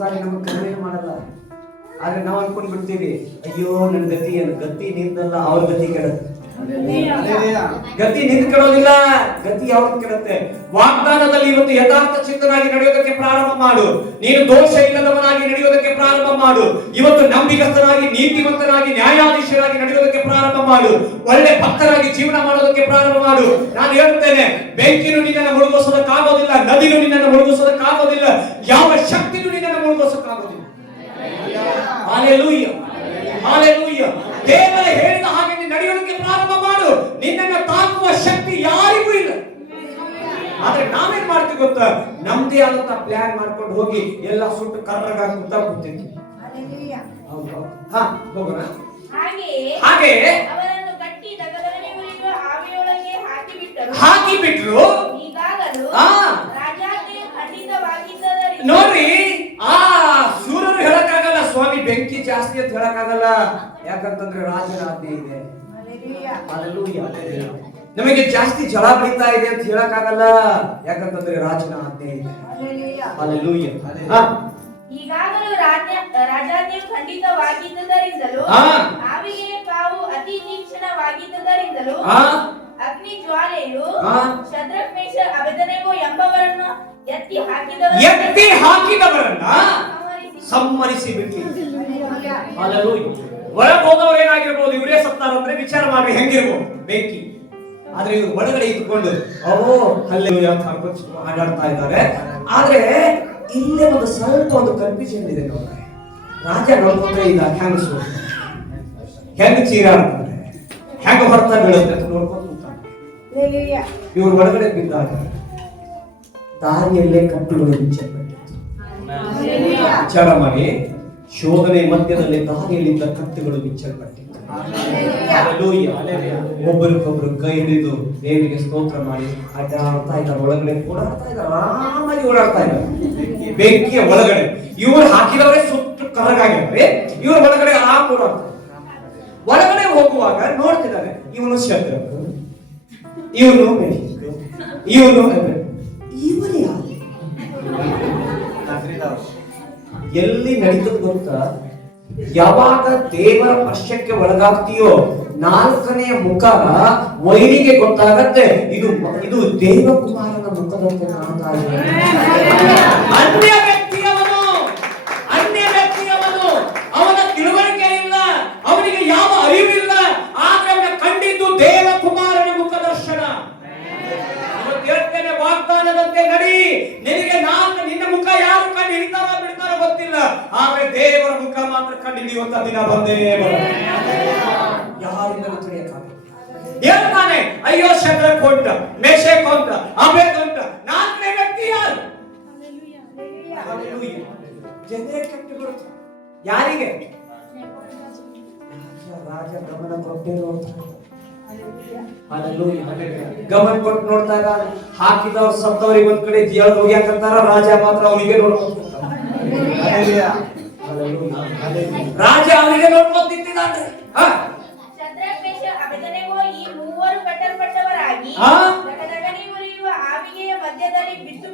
ಸಾರಿ ನಮಗೆ ಕಡಿಮೆ ಮಾಡಲ್ಲ. ಆದ್ರೆ ನಾವು ಅನ್ಕೊಂಡ್ ಬಿಡ್ತೀವಿ, ಅಯ್ಯೋ ನನ್ನ ಗತಿ ಏನು, ಗತಿ ನಿಂದಲ್ಲ ಅವ್ರ ಗತಿ ಕೆಡುತ್ತೆ. ಗತಿ ನಿಂದ ಕೆಡೋದಿಲ್ಲ, ಗತಿ ಯಾವ್ದು ಕೆಡುತ್ತೆ. ವಾಗ್ದಾನದಲ್ಲಿ ಇವತ್ತು ಯಥಾರ್ಥ ಚಿತ್ತನಾಗಿ ನಡೆಯೋದಕ್ಕೆ ಪ್ರಾರಂಭ ಮಾಡು. ನೀನು ದೋಷ ಇಲ್ಲದವನಾಗಿ ನಡೆಯೋದಕ್ಕೆ ಪ್ರಾರಂಭ ಮಾಡು. ಇವತ್ತು ನಂಬಿಗಸ್ತನಾಗಿ, ನೀತಿವಂತನಾಗಿ, ನ್ಯಾಯಾಧೀಶರಾಗಿ ನಡೆಯೋದಕ್ಕೆ ಪ್ರಾರಂಭ ಮಾಡು. ಒಳ್ಳೆ ಭಕ್ತರಾಗಿ ಜೀವನ ಮಾಡೋದಕ್ಕೆ ಪ್ರಾರಂಭ ಮಾಡು. ನಾನು ಹೇಳುತ್ತೇನೆ, ಬೆಂಕಿನೂ ನಿನ್ನನ್ನು ಮುಳುಗಿಸೋದಕ್ಕಾಗೋದಿಲ್ಲ, ನದಿನೂ ನಿನ್ನನ್ನು ಮುಳುಗಿಸೋದಕ್ಕಾಗೋದಿಲ್ಲ, ಯಾವ ಶಕ್ತಿನೂ ನಿನ್ನನ್ನು ಮುಳುಗಿಸೋದಕ್ಕಾಗೋದಿಲ್ಲ. Hallelujah, hallelujah. ದೇವರ ಹೇಳಿದ ಹಾಗೆ ನೀನು ನಡೆಯೋದಕ್ಕೆ ಪ್ರಾರಂಭ ಮಾಡು. ನಿನ್ನನ್ನು ತಾಕುವ ಶಕ್ತಿ ಯಾರಿಗೂ ಇಲ್ಲ. ಆದ್ರೆ ನಾವೇನ್ ಮಾಡ್ತೀವಿ ಗೊತ್ತಾ, ನಮ್ದೇ ಆದಂತ ಪ್ಲಾನ್ ಮಾಡ್ಕೊಂಡು ಹೋಗಿ ಎಲ್ಲ ಸುಟ್ಟು ಕರ್ರಗಾಗಿ ಕೂತ್ಕೊಳ್ತೀವಿ. ಹೋಗೋಣ. ಹಾಗೆ ಅವರನ್ನು ಕಟ್ಟಿ ದಗದಗನೆ ಉರಿಯುವ ಆವಿಯೊಳಗೆ ಹಾಕಿಬಿಟ್ರು. ರಾಜಾಜ್ಞೆಯು ಖಂಡಿತವಾಗಿದ್ದರಿಂದ ನೋಡ್ರಿ, ಆ ಸೂರ್ಯರು ಹೇಳಕ್ಕಾಗಲ್ಲ ಸ್ವಾಮಿ ಬೆಂಕಿ ಜಾಸ್ತಿ ಅಂತ ಹೇಳಕ್ಕಾಗಲ್ಲ. ಯಾಕಂತಂದ್ರೆ ರಾಜನ ಆಜ್ಞೆ ಇದೆ. ಹಲ್ಲೆಲೂಯಾ. ನಮಗೆ ಜಾಸ್ತಿ ಜಲ ಬೀಳ್ತಾ ಇದೆ ಅಂತ ಹೇಳಕ್ಕಾಗಲ್ಲ, ಯಾಕಂತಂದ್ರೆ ರಾಜನ ಆಜ್ಞೆ ಇದೆ. ಹಲ್ಲೆಲೂಯಾ. ಈಗಾಗಲೂ ರಾಜಾಜ್ಞೆಯು ಖಂಡಿತವಾಗಿದ್ದರಿಂದಲೂ ಆವಿಗೆ ಕಾವು ಅತಿ ತೀಕ್ಷ್ಣವಾಗಿದ್ದರಿಂದಲೂ ಅಗ್ನಿ ಜ್ವಾಲೆಯು ಶದ್ರಕ್ ಮೇಷಕ್ ಅಬೇದ್ನೆಗೋ ಎಂಬವರನ್ನು ಎತ್ತಿ ಹಾಕಿದವರನ್ನ ಸಂಹರಿಸಿ ಬಿಟ್ಟಿ. ಒಳಗೆ ಹೋದವರು ಏನಾಗಿರ್ಬೋದು, ಇವರೇ ಸತ್ತಾರಂದ್ರೆ ವಿಚಾರ ಮಾಡಿ ಹೆಂಗಿರ್ಬೋದು ಬೆಂಕಿ. ಆದ್ರೆ ಇವ್ರು ಒಳಗಡೆ ಇದ್ಕೊಂಡು ಹಲ್ಲೆಲೂಯಾ ಅಂತ ಹಾಡಾಡ್ತಾ ಇದ್ದಾರೆ. ಆದ್ರೆ ಇಲ್ಲೇ ಒಂದು ಸ್ವಲ್ಪ ಒಂದು ಕನ್ಫ್ಯೂಷನ್ ಇದೆ ನೋಡ್ರಿ. ರಾಜ ನೋಡ್ಕೊಂಡ್ರೆ ಈಗ ಹೆಂಗ್ ಚೀರಾಡ್ತಾರೆ, ಹೆಂಗ ಹೊರತ ಬೀಳುತ್ತೆ ಅಂತ ನೋಡ್ಕೊಂಡು ಇವ್ರು ಒಳಗಡೆ ಬಿದ್ದಾಗ ದಾರಿಯಲ್ಲೇ ಕಟ್ಟುಗಳು ಬಿಚ್ಚಲ್ಪಟ್ಟಿತ್ತು. ವಿಚಾರ ಮಾಡಿ, ಶೋಧನೆ ಮಧ್ಯದಲ್ಲಿ ದಾರಿಯಲ್ಲಿದ್ದ ಕಟ್ಟುಗಳು ಬಿಚ್ಚಲ್ಪಟ್ಟಿತ್ತು. ಒಬ್ಬರಿಗೊಬ್ರು ಕೈ ಹಿಡಿದು ದೇವಿಗೆ ಸ್ತೋತ್ರ ಮಾಡಿ ಅಡ್ಡಾಡ್ತಾ ಇದ್ದಾರೆ. ಒಳಗಡೆ ಓಡಾಡ್ತಾ ಇದ್ದಾರೆ, ಆರಾಮಾಗಿ ಓಡಾಡ್ತಾ ಇದ್ದಾರೆ ಬೆಂಕಿಯ ಒಳಗಡೆ. ಇವ್ರು ಹಾಕಿದವರೇ ಸುಟ್ಟು ಕರಗಾಗಿದ್ದಾರೆ, ಇವ್ರ ಒಳಗಡೆ ಆರಾಮ ಓಡಾಡ್ತಾರೆ. ಒಳಗಡೆ ಹೋಗುವಾಗ ನೋಡ್ತಿದ್ದಾರೆ, ಇವನು ಶತ್ರು, ಇವನು ಇವನು ಇವನು ಯಾರು, ಎಲ್ಲಿ ನಡೀತದ ಗೊತ್ತಾ? ಯಾವಾಗ ದೇವರ ಪಶ್ಯಕ್ಕೆ ಒಳಗಾಗ್ತೀಯೋ ನಾಲ್ಕನೆಯ ಮುಖ ವೈರಿಗೆ ಗೊತ್ತಾಗತ್ತೆ, ಇದು ಇದು ದೇವಕುಮಾರನ ಮುಖದಂತೆ ಕಾಣ್ತಾ ಇದೆ. ಅನ್ಯ ವ್ಯಕ್ತಿಯವನು ಅವನ ತಿಳುವಳಿಕೆ ಇಲ್ಲ, ಅವನಿಗೆ ಯಾವ ಅರಿವಿಲ್ಲ, ಆದ್ರೆ ಅವನ ಕಂಡಿದ್ದು ದೇವಕುಮಾರನ ಮುಖದರ್ಶನ. ಹೇಳ್ತೇನೆ, ವಾಗ್ದಾನದಂತೆ ನಡಿ. ನಿನಗೆ ನಿನ್ನ ಮುಖ ಯಾರು ಕಂಡು ಹಿಡಿತಾರ ಬಿಡ್ತಾರೋ ಗೊತ್ತಿಲ್ಲ, ಆದ್ರೆ ದೇವರ ಮುಖ ಮಾತ್ರ ಕಂಡು ಹಿಡಿಯುವಂತ ದಿನ ಬಂದೇ ಯಾರಿಂದಲೂ ತಿಳಿಯಕ್ಕಾಗಲ್ಲ. ಹೇಳ್ತಾನೆ, ಅಯ್ಯೋ ಶದ್ರಕ್ ಹೊಂಟ, ಮೇಷಕ್ ಹೊಂಟ, ಅಬೇದ್ ಹೊಂಟ, ನಾಲ್ಕನೇ ವ್ಯಕ್ತಿ ಯಾರು? ಜೊತೆ ಕೆಟ್ಟು ಬಿಡುತ್ತೆ. ಯಾರಿಗೆ? ರಾಜ ಗಮನ ಕೊಟ್ಟೇ ನೋಡ್ತಾನೆ. ಗಮನ ಕೊಟ್ಟು ನೋಡ್ದಾಗ ಹಾಕಿದವ್ರು ಸತ್ತವ್ರಿಗೆ ಒಂದ್ ಕಡೆ ಜೀವನ ಹೋಗ್ಯಾಕಂತಾರ, ರಾಜ ಮಾತ್ರ ಅವನಿಗೆ ನೋಡ್ಕೊಂತಾರ. ರಾಜ ಅವನಿಗೆ ನೋಡ್ಕೊಂಡು ನಿಂತಿದ್ದಾನೆ. ಶದ್ರಕ್ ಮೇಷಕ್ ಅಬೇದ್ನೆಗೋ ಈ ಮೂವರು ಕಟ್ಟಲ್ಪಟ್ಟವರಾಗಿ ದಗದಗನೆ ಉರಿಯುವ ಆವಿಗೆಯ ಮಧ್ಯದಲ್ಲಿ ಬಿದ್ದು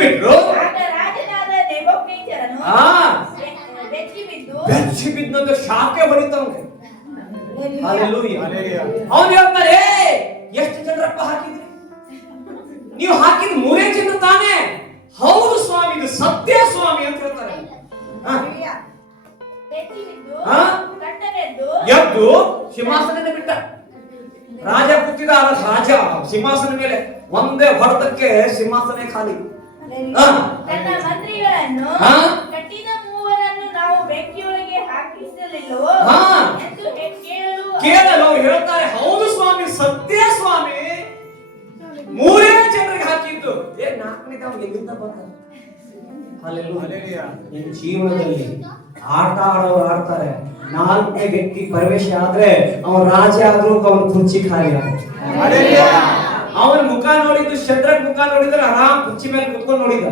ಬಿಟ್ಟರು. ಆಗ ರಾಜನಾದ ನೆಬೂಕದ್ನೆಚ್ಚರನು ಬೆಚ್ಚಿ ಬಿದ್ದು ಶಾಖೆ ಹೊಡಿತವನು. ಅವನು ಹೇಳ್ತಾರೆ, ಎಷ್ಟು ಜನರಪ್ಪ ಹಾಕಿದ್ರಿ? ನೀವು ಹಾಕಿದ 3 ಜನ ತಾನೇ? ಹೌದು ಸ್ವಾಮಿ, ಇದು ಸತ್ಯ ಸ್ವಾಮಿ ಅಂತ ಹೇಳ್ತಾರೆ. ಎದ್ದು ಸಿಂಹಾಸನ ಬಿಟ್ಟ. ರಾಜ ಕೂತಿದ, ರಾಜ ಸಿಂಹಾಸನ ಮೇಲೆ ಒಂದೇ ಹೊಡೆತಕ್ಕೆ ಸಿಂಹಾಸನ ಖಾಲಿ. ತನ್ನ ಮಂತ್ರಿಗಳನ್ನು ಕಟ್ಟಿದ ಮೂವರನ್ನು ನಾವು ಬೆಂಕಿಯೊಳಗೆ ಹಾಕಿಸಲಿಲ್ಲವೋ ಎಂದು ಕೇಳಲು ಹೇಳ್ತಾರೆ, ಹೌದು ಸ್ವಾಮಿ, ಸತ್ಯ ಸ್ವಾಮಿ, 3 ಜನರಿಗೆ ಹಾಕಿದ್ದು. 4ನೇ ಎಲ್ಲಿಂದ ಬಂದ? ನಿನ್ನ ಜೀವನದಲ್ಲಿ ಆಟ ಆಡೋರು ಆಡ್ತಾರೆ, 4ನೇ ವ್ಯಕ್ತಿ ಪ್ರವೇಶ ಆದ್ರೆ ಅವನ ರಾಜ ಆದ್ರೂ ಅವನ ಕುರ್ಚಿ ಖಾಲಿ ಆಗುತ್ತೆ. ಅವನ ಮುಖ ನೋಡಿದ್ದು, ಶದ್ರಕ್ ಮುಖ ನೋಡಿದ್ರೆ ಆರಾಮ್ ಕುರ್ಚಿ ಮೇಲೆ ಕುತ್ಕೊಂಡು ನೋಡಿದ.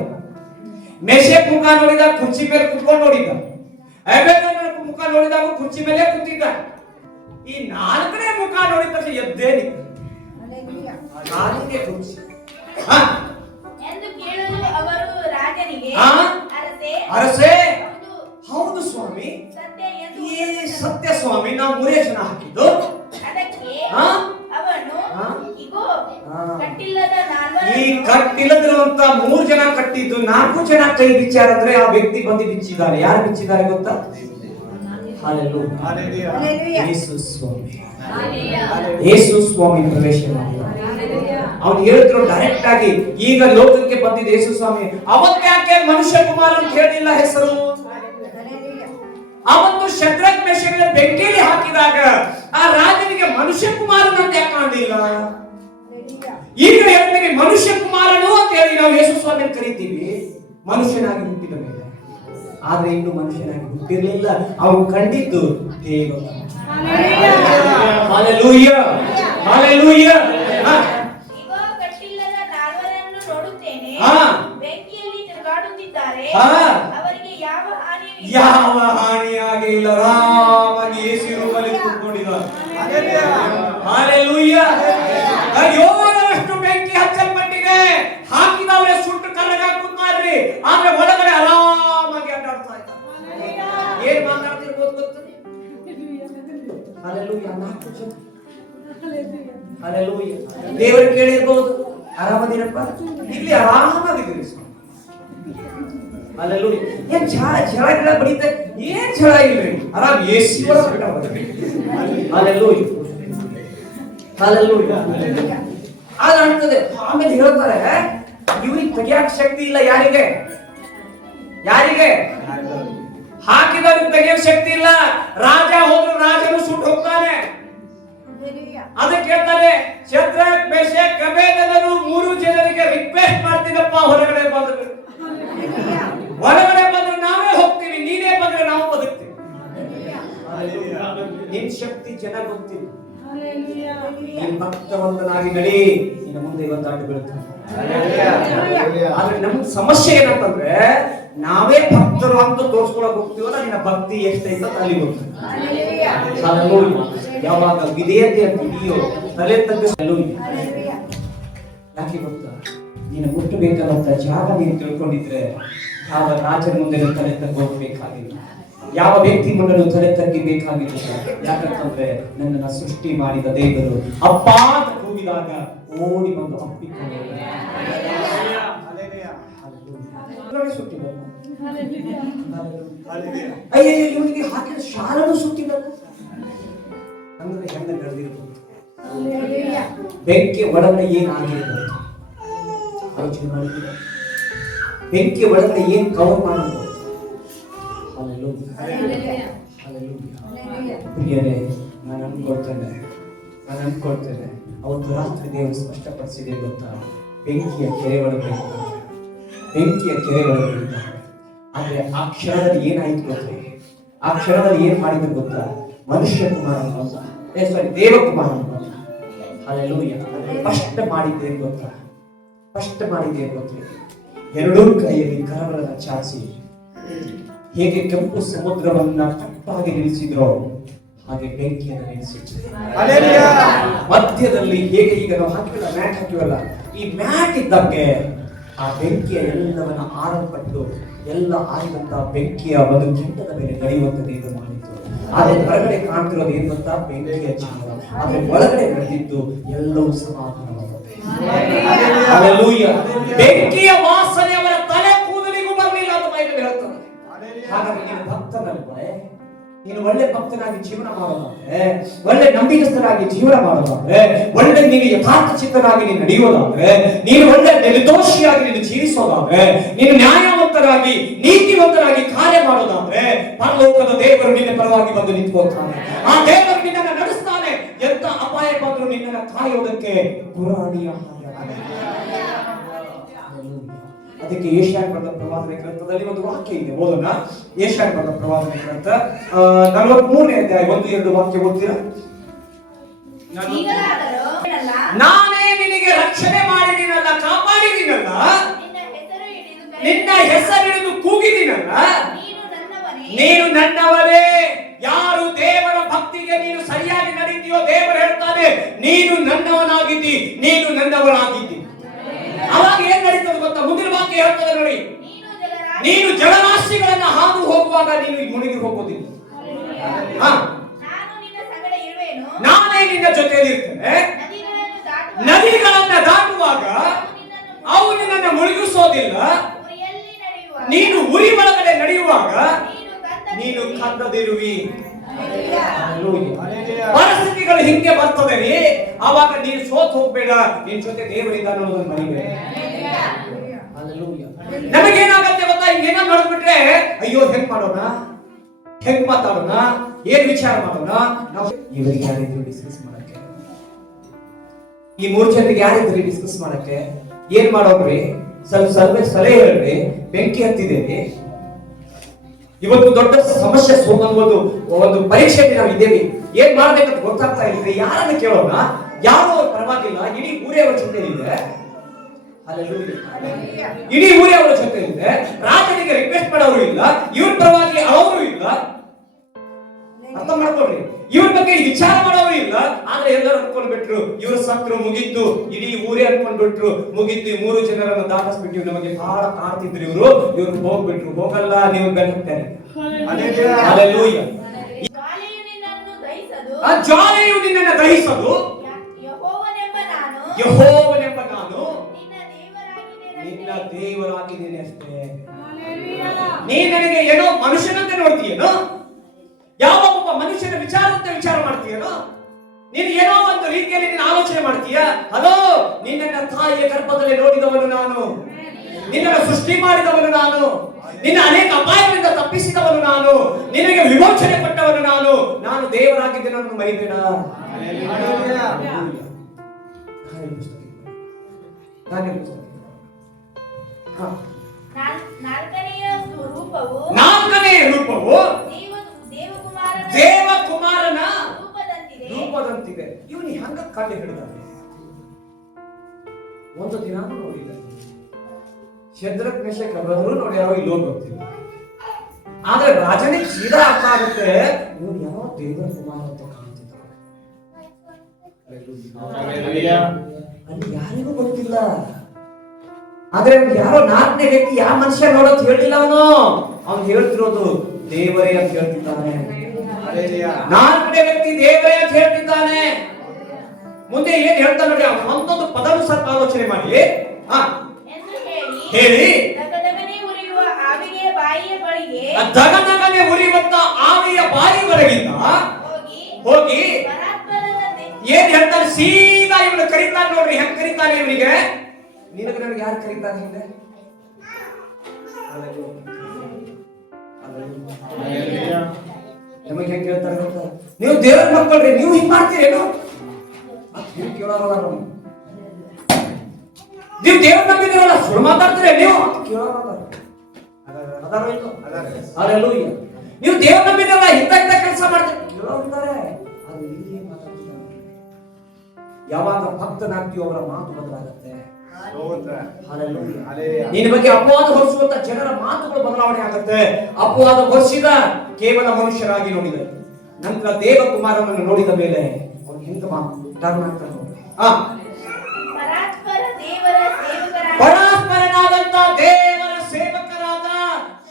ಮೇಷಕ್ ಮುಖ ನೋಡಿದ, ಕುರ್ಚಿ ಮೇಲೆ ಕುತ್ಕೊಂಡು ನೋಡಿದ. ಅಬೇದ್ನೆಗೋ ಮುಖ ನೋಡಿದಾಗ ಕುರ್ಚಿ ಮೇಲೆ ಕೂತಿದ್ದ. ಈ 4ನೇ ಮುಖ ನೋಡಿದ ತಕ್ಷಣ ಎದ್ದೇ ನಿಂತ. ಎಂದು ಕೇಳಲು ಅವರು ರಾಜನಿಗೆ, ಅರಸೇ, ಅರಸೇ ಹೌದು, ಹೌದು ಸ್ವಾಮಿ, ಸತ್ಯ ಎಂದು ಈ ಸತ್ಯ ಸ್ವಾಮಿ, ನಾವು 3 ಜನ ಹಾಕಿದ್ದು. ಅದಕ್ಕೆ ಹಾ? ಅವನು ಹಾ? ಇಗೋ ಹಾ. ಕಟ್ಟಿಲ್ಲದ ಈ ನಾಲ್ವರನ್ನು ಕಟ್ಟಿಲ್ಲದಿರುವಂತ 3 ಜನ ಕಟ್ಟಿದ್ದು 4 ಜನ ಕೈ ಬಿಚ್ಚಾರಂದ್ರೆ ಆ ವ್ಯಕ್ತಿ ಬಂದು ಬಿಚ್ಚಿದ್ದಾರೆ. ಯಾರು ಬಿಚ್ಚಿದ್ದಾರೆ ಗೊತ್ತಾ? ಹಲ್ಲೆಲೂಯಾ. ಯೇಸು ಸ್ವಾಮಿ, ಯೇಸು ಸ್ವಾಮಿ ಪ್ರವೇಶ ಮಾಡಿದ್ದಾರೆ. ಅವನು ಹೇಳಿದ್ರು ಡೈರೆಕ್ಟ್ ಆಗಿ, ಈಗ ಲೋಕಕ್ಕೆ ಬಂದಿದ್ದ ಯೇಸು ಸ್ವಾಮಿ. ಅವತ್ತ್ಯಾಕೆ ಮನುಷ್ಯ ಕುಮಾರ ಅಂತ ಹೇಳಿಲ್ಲ ಹೆಸರು? ಅವತ್ತು ಶದ್ರಕ್ ಮೇಷಕರನ್ನ ಬೆಂಕಿಯಲ್ಲಿ ಹಾಕಿದಾಗ ಆ ರಾಜನಿಗೆ ಮನುಷ್ಯ ಕುಮಾರನ ಅಂತ ಯಾಕೆ ಕಾಣಲಿಲ್ಲ? ಈಗ ಹೇಳ್ತೀನಿ, ಮನುಷ್ಯ ಕುಮಾರನು ಅಂತ ಹೇಳಿ ನಾವು ಯೇಸು ಸ್ವಾಮಿ ಕರೀತೀವಿ, ಮನುಷ್ಯನಾಗಿ ಹುಟ್ಟಿದ ಮೇಲೆ. ಆದ್ರೆ ಇನ್ನು ಮನುಷ್ಯನಾಗಿ ಹುಟ್ಟಿರಲಿಲ್ಲ, ಅವನು ಕಂಡಿದ್ದು ದೇವ. Hallelujah, hallelujah. ಇಗೋ ಕಟ್ಟಿಲ್ಲದ ನಾಲ್ವರನ್ನು ನೋಡುತ್ತೇನೆ, ಹಾ. ಬೆಂಕಿಯಲ್ಲಿ ತಿರುಗಾಡುತ್ತಿದ್ದಾರೆ, ಹಾ. ಅವರಿಗೆ ಯಾವ ಹಾನಿಯೂ ಇಲ್ಲ. ಯಾವ ಹಾನಿಯಾಗಿಲ್ಲ, ರಾಮಾಗಿ ಯೇಸು ರೂಪದಲ್ಲಿ ಕೂತ್ಕೊಂಡಿದ್ದಾರೆ. ಹಲ್ಲೆಲೂಯಾ. ಅಯ್ಯೋ, ಎಷ್ಟು ಬೆಂಕಿ ಹಚ್ಚಲ್ಪಟ್ಟಿದೆ, ಹಾಕಿದವರೇ ಸುಟ್ಟು ಕರಗಾಗಿ ಕೂತ್ಮಾಡ್ರಿ, ಆದ್ರೆ ಒಳಗಡೆ ಆರಾಮಾಗಿ ಅಡ್ಡಾಡ್ತಾ ಇದ್ದಾರೆ. ಏನ್ ಮಾತಾಡ್ತಿರ್ಬೋದು ಗೊತ್ತು? ಹಲ್ಲೆಲೂಯಾ. 4 ಜನ. ಹಲ್ಲೆಲೂಯಾ. ದೇವರು ಕೇಳಿರ್ಬೋದು, ಆರಾಮದಿರಪ್ಪ, ಇಲ್ಲಿ ಆರಾಮಾಗಿದ್ದೀರಿ ಸ್ವಾಮಿ. ಹಲ್ಲೆಲೂಯಾ. ಏನ್ ಝಳ ಗಿಳ ಬಡಿತ? ಏನ್ ಝಳ ಇಲ್ರಿ, ಆರಾಮ್ ಎಸಿ ಒಳಗೆ. Hallelujah, hallelujah. ಅದು ಆಗ್ತದೆ. ಆಮೇಲೆ ಹೇಳ್ತಾರೆ, ಇವ್ರಿಗೆ ತೆಗಿಯಾಕ ಶಕ್ತಿ ಇಲ್ಲ. ಯಾರಿಗೆ? ಯಾರಿಗೆ? ಹಾಕಿದವ್ರಿಗೆ ತೆಗಿಯೋ ಶಕ್ತಿ ಇಲ್ಲ. ರಾಜ ಹೋದ್ರು ರಾಜನು ಸುಟ್ಟು ಹೋಗ್ತಾನೆ. ಅದಕ್ಕೆ ಹೇಳ್ತಾರೆ, ಶದ್ರಕ್ ಮೇಷಕ್ ಅಬೇದೆನಗರು 3 ಜನರಿಗೆ ರಿಕ್ವೆಸ್ಟ್ ಮಾಡ್ತೀನಪ್ಪ, ಹೊರಗಡೆ ಬಂದ್ರು. ಹೊರಗಡೆ ಬಂದ್ರೆ ನಾವೇ ಹೋಗ್ತೀವಿ, ನೀನೇ ಬಂದ್ರೆ ನಾವು ಬದುಕ್ತೀವಿ. ನಿನ್ ಶಕ್ತಿ ಚೆನ್ನಾಗಿ ಗೊತ್ತಿಲ್ಲ. ನೀನ್ ಭಕ್ತವಂತನಾಗಿ ನಡಿ, ನಿನ್ನ ಮುಂದೆ ಇವತ್ತು ಅಡ್ಡು ಬೀಳುತ್ತೆ. ಆದ್ರೆ ನಮ್ಗೆ ಸಮಸ್ಯೆ ಏನಂತಂದ್ರೆ, ನಾವೇ ಭಕ್ತರು ಅಂತ ತೋರಿಸ್ಕೊಳಕ್ ಹೋಗ್ತೀವಲ್ಲ, ನಿನ್ನ ಭಕ್ತಿ ಎಷ್ಟೈತ ಅಲ್ಲಿ ಗೊತ್ತು. ಯಾವಾಗ ವಿಧೇಯತೆ ಅಂತ ಇದೆಯೋ ತಲೆ ತಗ್ಗಿಸಲು. ಯಾಕೆ ಗೊತ್ತಾ? ನೀನು ಮುಟ್ಟಬೇಕಾದಂತ ಜಾಗ ನೀನು ತಿಳ್ಕೊಂಡಿದ್ರೆ ಯಾವ ರಾಜನ ಮುಂದೆ ತಲೆ ತಗ್ಗೋಗ್ಬೇಕಾಗಿಲ್ಲ, ಯಾವ ವ್ಯಕ್ತಿ ಮುಂದೆ ತಲೆ ತಗ್ಗಿಬೇಕಾಗಿಲ್ಲ. ಯಾಕಂತಂದ್ರೆ ನನ್ನನ್ನು ಸೃಷ್ಟಿ ಮಾಡಿದ ದೇವರು ಅಪ್ಪ ಅಂತ ಕೂಗಿದಾಗ ಓಡಿ ಬಂದು ಅಪ್ಪಿಕೊಂಡು ಅಯ್ಯೋ, ಇವನಿಗೆ ಹಾಕಿದ ಶಾಲನು ಸುತ್ತಿಲ್ಲ ಅಂದ್ರೆ ಹೆಣ್ಣ ಬೆಳೆದಿರ್ಬೋದು. ಬೆಂಕಿ ಒಳಗಡೆ ಏನಾಗಿರ್ಬೋದು ಆಲೋಚನೆ ಮಾಡಿದ್ದೀರ? ಬೆಂಕಿ ಒಳಗಡೆ ಏನ್ ಕವರ್ ಮಾಡಿರ್ಬೋದು? ಪ್ರಿಯರೇ, ನಾನು ಅನ್ಕೊಳ್ತೇನೆ ಅವತ್ತು ರಾತ್ರಿ ದೇವರು ಸ್ಪಷ್ಟಪಡಿಸಿದೆ ಗೊತ್ತಾ? ಬೆಂಕಿಯ ಕೆರೆ ಒಳಗೆ ಆದ್ರೆ ಆ ಕ್ಷಣದಲ್ಲಿ ಏನಾಯ್ತು ಗೊತ್ತೇ? ಆ ಕ್ಷಣದಲ್ಲಿ ಏನ್ ಮಾಡಿದ್ರು ಗೊತ್ತಾ? ಮನುಷ್ಯ ಕುಮಾರ ದೇವಕುಮಾರ ಹಲ್ಲೆಲೂಯಾ ಸ್ಪಷ್ಟ ಮಾಡಿದ್ದೇನೆ ಗೊತ್ತಾ? ಎರಡೂ ಕೈಯಲ್ಲಿ ಕರಗಳನ್ನು ಚಾಚಿ ಹೇಗೆ ಕೆಂಪು ಸಮುದ್ರವನ್ನ ಕಟ್ಟಾಗಿ ನಿಲ್ಲಿಸಿದ್ರೋ ಹಾಗೆ ಬೆಂಕಿಯನ್ನು ನಿಲ್ಲಿಸಿದ್ರು. ಮಧ್ಯದಲ್ಲಿ ಹೇಗೆ ಈಗ ನಾವು ಹಾಕಿಲ್ಲ, ಮ್ಯಾಟ್ ಹಾಕಿವಲ್ಲ, ಈ ಮ್ಯಾಟ್ ಇದ್ದಕ್ಕೆ ಆ ಬೆಂಕಿಯ ಎಲ್ಲವನ್ನ ಆರಲ್ಪಟ್ಟು ಎಲ್ಲ ಆರಿದಂತ ಬೆಂಕಿಯ ಒಂದು ಕೆಂಡದ ಮೇಲೆ ನಡೆಯುವಂಥದ್ದು ಇದು ಮಾಡಿತ್ತು. ಆದ್ರೆ ಹೊರಗಡೆ ಕಾಣ್ತಿರೋದು ಏನ್ ಗೊತ್ತಾ? ಬೆಂಕಿಯ ಜೀವ. ಆದ್ರೆ ಒಳಗಡೆ ನಡೆದಿದ್ದು ಎಲ್ಲವೂ ಸಮಾಧಾನವಾಗುತ್ತೆ. ಬೆಂಕಿಯ ವಾಸನೆ ಅವರ ತಲೆ ಕೂದಲಿಗೂ ಬರಲಿಲ್ಲ ಅಂತ ಬೈಬಲ್ ಹೇಳ್ತದೆ. ಹಾಗಾಗಿ ನೀನು ಭಕ್ತನಲ್ವೇ? ನೀನು ಒಳ್ಳೆ ಭಕ್ತನಾಗಿ ಜೀವನ ಮಾಡೋದಾದ್ರೆ, ಒಳ್ಳೆ ನಂಬಿಕಸ್ಥರಾಗಿ ಜೀವನ ಮಾಡೋದಾದ್ರೆ, ಒಳ್ಳೆ ನೀನು ಯಥಾರ್ಥ ಚಿತ್ತನಾಗಿ ನೀನು ನಡೆಯೋದಾದ್ರೆ, ನೀನು ಒಳ್ಳೆ ನಿರ್ದೋಷಿಯಾಗಿ ನೀನು ಜೀವಿಸೋದಾದ್ರೆ, ನೀನು ನ್ಯಾಯವಂತರಾಗಿ ನೀತಿವಂತರಾಗಿ ಕಾರ್ಯ ಮಾಡೋದಾದ್ರೆ, ಪರಲೋಕದ ದೇವರು ನಿನ್ನ ಪರವಾಗಿ ಬಂದು ನಿಂತ್ಕೊಳ್ತಾನೆ. ಆ ದೇವರು ನಿನ್ನನ್ನು ನಡೆಸ್ತಾನೆ. ಎಂತ ಅಪಾಯ ಬಂದರೂ ನಿನ್ನನ್ನು ಕಾಯೋದಕ್ಕೆ ಗುರಾಣಿಯ ಅದಕ್ಕೆ ಏಷ್ಯಾನ್ ಬರೆದ ಪ್ರವಾದನೆ ಗ್ರಂಥದಲ್ಲಿ ಒಂದು ವಾಕ್ಯ ಇದೆ, ಓದೋಣ. ಏಷ್ಯಾನ್ ಬರೆದ ಪ್ರವಾದನೆ ಗ್ರಂಥ 43ನೇ ಅಧ್ಯಾಯ 1-2 ವಾಕ್ಯ ಓದ್ತೀರಾ? ನಾನೇ ನಿನಗೆ ರಕ್ಷಣೆ ಮಾಡಿದೀನಲ್ಲ, ಕಾಪಾಡಿದೀನಲ್ಲ, ನಿನ್ನ ಹೆಸರು ಹಿಡಿದು ಕೂಗಿದೀನಲ್ಲ, ನೀನು ನನ್ನವರೇ. ಯಾರು ದೇವರ ಭಕ್ತಿಗೆ ನೀನು ಸರಿಯಾಗಿ ನಡೀತೀಯೋ ದೇವರು ಹೇಳ್ತಾನೆ, ನೀನು ನನ್ನವನಾಗಿದ್ದಿ, ನೀನು ನನ್ನವನಾಗಿದ್ದಿ. ಅವಾಗ ಏನ್ ನಡೀತದೆ ಗೊತ್ತಾ? ಮುಂದಿನ ವಾಕ್ಯ ಹೇಳ್ತದೆ ನೋಡಿ, ನೀನು ಜಲರಾಶಿಗಳನ್ನ ಹಾದು ಹೋಗುವಾಗ ನೀನು ಮುಳುಗಿ ಹೋಗೋದಿಲ್ಲ. ಹಾ, ನಾನು ನಿನ್ನ ಸಂಗಡ ಇರುವೆನು. ನಾನೇ ನಿನ್ನ ಜೊತೆಯಲ್ಲಿ ಇರ್ತೇನೆ. ನದಿಗಳನ್ನು ದಾಟುವಾಗ ನದಿಗಳನ್ನ ದಾಟುವಾಗ ಅವು ನಿನ್ನನ್ನು ಮುಳುಗಿಸೋದಿಲ್ಲ. ಉರಿಯಲ್ಲಿ ನಡೆಯುವಾಗ ನೀನು ಉರಿ ಒಳಗಡೆ ನಡೆಯುವಾಗ ನೀನು ನೀನು ಕದ್ದದಿರುವಿ. ಹಲ್ಲೆಲೂಯಾ. ಪರಿಸ್ಥಿತಿಗಳು ಹಿಂಗೆ ಬರ್ತದೆ ರೀ, ಆವಾಗ ನೀನು ಸೋತ್ ಹೋಗ್ಬೇಡ. ನಿನ್ ಜೊತೆ ದೇವರಿಂದ ಅನ್ನೋದನ್ನ ಮರಿಬೇಡ. ನಮಗೇನಾಗತ್ತೆ ಗೊತ್ತಾ? ಹಿಂಗೇನ ಮಾಡಿಬಿಟ್ರೆ ಅಯ್ಯೋ ಹೆಂಗ್ ಮಾಡೋಣ, ಹೆಂಗ್ ಮಾತಾಡೋಣ, ಏನ್ ವಿಚಾರ ಮಾಡೋಣ. ನಾವು ಇವರಿಗೆ ಯಾರಿದ್ರು ಡಿಸ್ಕಸ್ ಮಾಡಕ್ಕೆ, ಈ 3 ಜನರಿಗೆ ಯಾರಿದ್ರಿ ಡಿಸ್ಕಸ್ ಮಾಡಕ್ಕೆ? ಏನ್ ಮಾಡೋಣ್ರಿ? ಸ್ವಲ್ಪ ಸಲಹೆ ಹೇಳ್ರಿ. ಬೆಂಕಿ ಹತ್ತಿದ್ದೇವೆ, ಇವತ್ತು ದೊಡ್ಡ ಸಮಸ್ಯೆ ಒಂದು ಪರೀಕ್ಷೆಯಲ್ಲಿ ನಾವು ಇದ್ದೇವೆ. ಏನ್ ಮಾಡ್ಬೇಕಂತ ಗೊತ್ತಾಗ್ತಾ ಇಲ್ರಿ. ಯಾರನ್ನ ಕೇಳೋಣ? ಯಾರೋ ಪರವಾಗಿಲ್ಲ, ಇಡೀ ಊರೇ ಅವರ ಜೊತೆ ಇದೆ. ಇಡೀ ಊರೇ ಅವರ ಜೊತೆ ಇದೆ. ರಾಜನಿಗೆ ರಿಕ್ವೆಸ್ಟ್ ಮಾಡೋರು ಇಲ್ಲ, ಇವ್ರ ಪರವಾಗಿ ಅವರು ಇಲ್ಲ. ಅರ್ಥ ಮಾಡ್ಕೊಳ್ರಿ, ಇವ್ರ ಬಗ್ಗೆ ವಿಚಾರ ಮಾಡೋರು ಇಲ್ಲ. ಆದ್ರೆ ಎಲ್ಲರೂ ಅನ್ಕೊಂಡ್ಬಿಟ್ರು ಇವ್ರ ಸತ್ರು ಮುಗಿದ್ದು, ಇಡೀ ಊರೇ ಅನ್ಕೊಂಡ್ಬಿಟ್ರು ಮುಗಿದ್ದು. 3 ಜನರನ್ನು ದಾಟಿಸ್ಬಿಟ್ಟು ನಮಗೆ ಬಹಳ ಕಾಡ್ತಿದ್ರು ಇವ್ರು ಹೋಗ್ಬಿಟ್ರು. ಹೋಗಲ್ಲ, ನೀವು ಬೆನ್ನತ್ತಾರೆ. ಹಲ್ಲೆಲೂಯಾ. ಜ್ವಾಲೆಯು ನಿನ್ನನ್ನು ದಹಿಸದು. ಆ ಜ್ವಾಲೆಯು ನಿನ್ನನ್ನು ದಹಿಸದು. ಯೆಹೋವನೆಂಬ ನಾನು ನಿನ್ನ ದೇವರಾಗಿದ್ದೇನೆ ಅಷ್ಟೇ. ನೀ ನನಗೆ ಏನೋ ಮನುಷ್ಯನಂತೆ ನೋಡ್ತೀಯೇನೋ? ಯಾವ ಒಬ್ಬ ಮನುಷ್ಯನ ವಿಚಾರ ಮಾಡ್ತೀಯೇನೋ? ನೀನು ಏನೋ ಒಂದು ರೀತಿಯಲ್ಲಿ ನೀನು ಆಲೋಚನೆ ಮಾಡ್ತೀಯ. ಅದೋ ನಿನ್ನ ತಾಯಿಯ ಗರ್ಭದಲ್ಲಿ ನೋಡಿದವನು ನಾನು, ನಿನ್ನನ್ನು ಸೃಷ್ಟಿ ಮಾಡಿದವನು ನಾನು, ನಿನ್ನ ಅನೇಕ ಅಪಾಯಗಳಿಂದ ತಪ್ಪಿಸಿದವನು ನಾನು, ನಿನಗೆ ವಿಮೋಚನೆ ಕೊಟ್ಟವನು ನಾನು. ನಾನು ದೇವರಾಗಿದ್ದೇನೆ ಅನ್ನೋದು ಮರಿಬೇಡ. ನಾಲ್ಕನೇ ರೂಪವು ದೇವಕುಮಾರನ ರೂಪದಂತಿದೆ. ಇವನು ಹೆಂಗ ಕಂಡು ಹಿಡಿದಾನೆ? ಒಂದು ದಿನ ನೋಡಿಲ್ಲ. ಶದ್ರಕ್ ಮೇಷಕ್ ಅಬ್ರದ್ರು ನೋಡ್ಯಾರೋ ಇಲ್ಲೋ ಗೊತ್ತಿಲ್ಲ. ಆದ್ರೆ ರಾಜನಿಗೆ ಸೀದಾ ಅರ್ಥ ಆಗುತ್ತೆ, ಇವನು ಯಾರೋ ದೇವರ ಕುಮಾರ ಅಂತ ಕಾಣ್ತಿದ್ರು. ಅಲ್ಲಿ ಯಾರಿಗೂ ಗೊತ್ತಿಲ್ಲ. ಆದ್ರೆ ಯಾರೋ 4ನೇ ವ್ಯಕ್ತಿ ಯಾವ ಮನುಷ್ಯ ನೋಡೋದು ಹೇಳಿಲ್ಲ. ಅವನು ಹೇಳ್ತಿರೋದು ದೇವರೇ ಅಂತ ಹೇಳ್ತಿದ್ದಾನೆ. 4ನೇ ವ್ಯಕ್ತಿ ದೇವರೇ ಅಂತ ಹೇಳ್ತಿದ್ದಾನೆ. ಮುಂದೆ ಏನ್ ಹೇಳ್ತಾ ನೋಡಿ, ಒಂದೊಂದು ಪದವನ್ನು ಸ್ವಲ್ಪ ಆಲೋಚನೆ ಮಾಡಿ. ಹೇಳಿ. ದಗದಗನೆ ಉರಿಯುವಂತ ಆವಿಯ ಬಾಯಿ ಒಳಗಿಂದ ಹೋಗಿ ಏನ್ ಹೇಳ್ತಾರೆ? ಸೀದಾ ಇವನು ಕರೀತಾನೆ. ನೋಡ್ರಿ ಹೆಂಗ್ ಕರೀತಾನೆ ಇವನಿಗೆ. ನಿನಗೆ ನನಗೆ ಯಾರು ಕರೀತಾನೆ ಹಿಂದೆ? ನಮಗೆ ಹೆಂಗ್ ಕೇಳ್ತಾರೆ ಗೊತ್ತಾ? ನೀವು ದೇವರ ಮಕ್ಕಳ್ರಿ, ನೀವು ಹಿಂಗ್ ಮಾಡ್ತೀರೇನು? ನೀವು ಕೇಳೋರಲ್ಲ. ನೀವು ದೇವರ ನಂಬಿದಿರಲ್ಲ, ಸುಳ್ಳು ಮಾತಾಡ್ತೀರಿ ನೀವು? ಕೇಳೋರಲ್ಲ. ಹಲ್ಲೆಲೂಯಾ. ನೀವು ದೇವರ ನಂಬಿದಿರಲ್ಲ, ಇಂಥ ಕೆಲಸ ಮಾಡ್ತೀರಿ, ಕೇಳೋರಿದ್ದಾರೆ. ಅದು ಇಲ್ಲಿ ಮಾತಾಡ್ತಿದ್ದಾರೆ. ಯಾವಾಗ ಭಕ್ತನಾಗ್ತೀವೋ ಅವರ ಮಾತು ಬದಲಾಗುತ್ತೆ. ನಿನ್ನ ಬಗ್ಗೆ ಅಪವಾದ ಹೊರಿಸುವಂತ ಜನರ ಮಾತುಗಳು ಬದಲಾವಣೆ ಆಗುತ್ತೆ. ಅಪವಾದ ಹೊರಿಸಿದ ಕೇವಲ ಮನುಷ್ಯರಾಗಿ ನೋಡಿದ ನಂತರ ದೇವಕುಮಾರನನ್ನು ನೋಡಿದ ಮೇಲೆ ಅವನು ಹಿಂಗ ಟರ್ನ್ ಆಗ್ತಾನೆ. ಪರಾತ್ಪರನಾದಂತ ದೇವರ ಸೇವಕರಾದ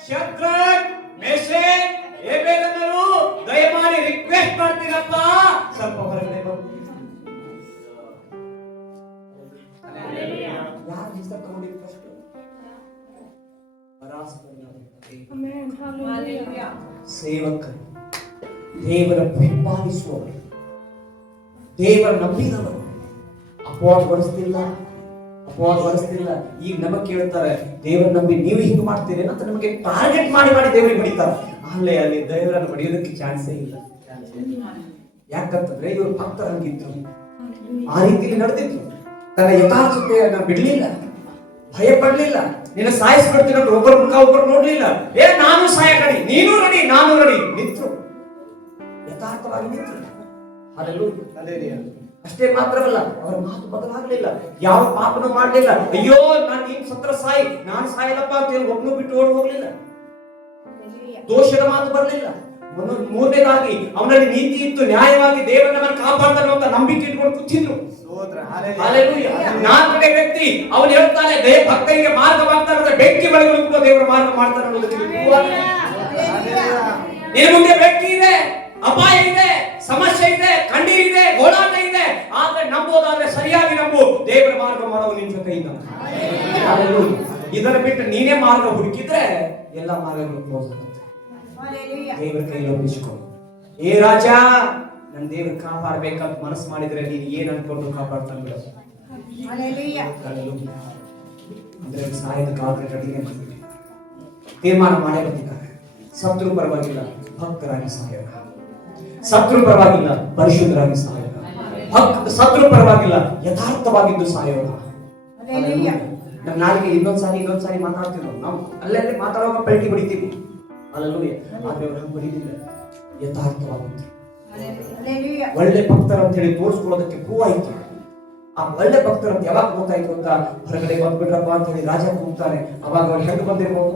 ಶದ್ರಕ್, ಮೇಷಕ್, ಏಬೇಲನರು ದಯಮಾಡಿ ರಿಕ್ವೆಸ್ಟ್ ಮಾಡ್ತೀರಪ್ಪ, ಸ್ವಲ್ಪ ಹೊರಗಡೆ ಬಂದು. ಯಾರು ಹೆಸರು ತಗೊಂಡಿದ್ದು ಫಸ್ಟ್? ಸೇವಕರು, ದೇವರ ಬೆಂಬಲಿಸುವವರು, ದೇವರ ನಂಬಿದವರು. ಅಪವಾದ ಬರೆಸ್ತಿಲ್ಲ. ಈಗ ನಮಗೆ ಕೇಳ್ತಾರೆ, ದೇವರ ನಂಬಿ ನೀವು ಹಿಂಗೆ ಮಾಡ್ತೀರಿ ಅಂತ ನಮಗೆ ಟಾರ್ಗೆಟ್ ಮಾಡಿ ದೇವರಿಗೆ ಹೊಡಿತಾರೆ. ಅಲ್ಲಿ ದೇವರನ್ನು ಹೊಡೆಯೋದಕ್ಕೆ ಚಾನ್ಸೇ ಇಲ್ಲ. ಯಾಕಂತಂದ್ರೆ ಇವರು ಭಕ್ತರಂಗಿದ್ರು, ಆ ರೀತಿಯಲ್ಲಿ ನಡೆದಿದ್ರು. ತನ್ನ ಯಥಾರ್ಥತೆಯನ್ನ ಬಿಡ್ಲಿಲ್ಲ, ಭಯ ಪಡ್ಲಿಲ್ಲ. ನಿನ್ನ ಸಾಯಿಸ್ಬಿಡ್ತೀನಿ ಅಂತ ಒಬ್ಬರ ಮುಖ ಒಬ್ಬರು ನೋಡ್ಲಿಲ್ಲ. ನಾನು ಸಾಯ ಕಡಿ, ನೀನು ರೆಡಿ, ನಾನು ರೆಡಿ ನಿಂತ್ರು. ಯಥಾರ್ಥವಾಗಿ ನಿಂತ್ರು. ಅಷ್ಟೇ ಮಾತ್ರವಲ್ಲ, ಅವರ ಮಾತು ಬದಲಾಗಲಿಲ್ಲ. ಯಾವ ಪಾಪನು ಮಾಡಲಿಲ್ಲ. ಅಯ್ಯೋ ನಾನು ನೀನ್ ಸತ್ರ ಸಾಯಿ, ನಾನು ಸಾಯಲ್ಲಪ್ಪ ಅಂತ ಹೇಳಿ ಒಬ್ಬನು ಬಿಟ್ಟು ಓಡಿ ಹೋಗ್ಲಿಲ್ಲ. ದೋಷದ ಮಾತು ಬರಲಿಲ್ಲ, ಮೂರನೇದಾಗಿ ಅವನಲ್ಲಿ ನೀತಿ ಇತ್ತು, ನ್ಯಾಯವಾಗಿ ದೇವರು ನಮ್ಮನ್ನು ಕಾಪಾಡ್ತಾನೆ ಅಂತ ನಂಬಿಕೆ ಇಟ್ಕೊಂಡು ಕೂತಿದ್ರು. ನಾಲ್ಕನೇ ವ್ಯಕ್ತಿ ಅವನು ಹೇಳ್ತಾನೆ ಭಕ್ತರಿಗೆ ಮಾರ್ಗವಾಗ್ತಾನೆ, ಬೆಂಕಿ ಬೆಳಗಲು ಕೂಡ ದೇವರ ಮಾರ್ಗ ಮಾಡ್ತಾನೆ ಅನ್ನೋದಕ್ಕೆ ನಿನ್ನ ಮುಂದೆ ಬೆಂಕಿ ಇದೆ, ಅಪಾಯ ಇದೆ, ಸಮಸ್ಯೆ ಇದೆ, ಕಣ್ಣೀರಿದೆ, ಹೋರಾಟ ಇದೆ. ಆದ್ರೆ ನಂಬೋದಾದ್ರೆ ಸರಿಯಾಗಿ ನಂಬು, ದೇವರ ಮಾರ್ಗ ಮಾಡುವ ನಿನ್ ಜೊತೆ ಇದ್ದ. ಇದನ್ನ ಬಿಟ್ಟು ನೀನೇ ಮಾರ್ಗ ಹುಡುಕಿದ್ರೆ ಎಲ್ಲ ಮಾರ್ಗಗಳು ಕ್ಲೋಸ್ ಆಗುತ್ತೆ. ದೇವರ ಕೈಲಿ ಒಪ್ಪಿಸಿಕೊ. ಏ ರಾಜ, ನನ್ನ ದೇವರು ಕಾಪಾಡಬೇಕಂತ ಮನಸ್ಸು ಮಾಡಿದ್ರೆ ನೀನು ಏನ್ ಅನ್ಕೊಂಡು ಕಾಪಾಡ್ತಾನೆ ಬಿಡ. ಅಂದ್ರೆ ಸಾಯದ ಕಾಲಕ್ಕೆ ರೆಡಿಗೆ ತೀರ್ಮಾನ ಮಾಡೇ ಬಂದಿದ್ದಾರೆ. ಸತ್ರು ಪರವಾಗಿಲ್ಲ, ಭಕ್ತರಾಗಿ ಸಾಯೋಣ. ಸತ್ರು ಪರವಾಗಿಲ್ಲ, ಪರಿಶುದ್ಧರಾಗಿ ಸಾಯೋಣ. ಸತ್ರು ಪರವಾಗಿಲ್ಲ, ಯಥಾರ್ಥವಾಗಿದ್ದು ಸಾಯೋಣ. ನಮ್ಮ ನಾಡಿಗೆ ಇನ್ನೊಂದ್ಸಾರಿ ಮಾತಾಡ್ತೀವಿ ನಾವು. ಅಲ್ಲೇ ಮಾತಾಡುವಾಗ ಪಲ್ಟಿ ಹೊಡಿತೀವಿ. ಅಲ್ಲೂಯೆ ಆದ್ರೆ ಅವ್ರು ಬರೀದಿಲ್ಲ, ಯಥಾರ್ಥವಾಗಿತ್ತು. ಒಳ್ಳೆ ಭಕ್ತರ ಅಂತ ಹೇಳಿ ತೋರಿಸ್ಕೊಳ್ಳೋದಕ್ಕೆ ಪ್ರೂವ್ ಆಯ್ತು. ಆ ಒಳ್ಳೆ ಭಕ್ತರ ಅಂತ ಯಾವಾಗ ಗೊತ್ತಾಯ್ತು ಅಂತ, ಹೊರಗಡೆ ಬಂದ್ಬಿಟ್ರಪ್ಪ ಅಂತ ಹೇಳಿ ರಾಜ ಕೂಗ್ತಾನೆ. ಅವಾಗ ಅವ್ರು ಹೆಂಗ್ ಬಂದಿರ್ಬೋದು?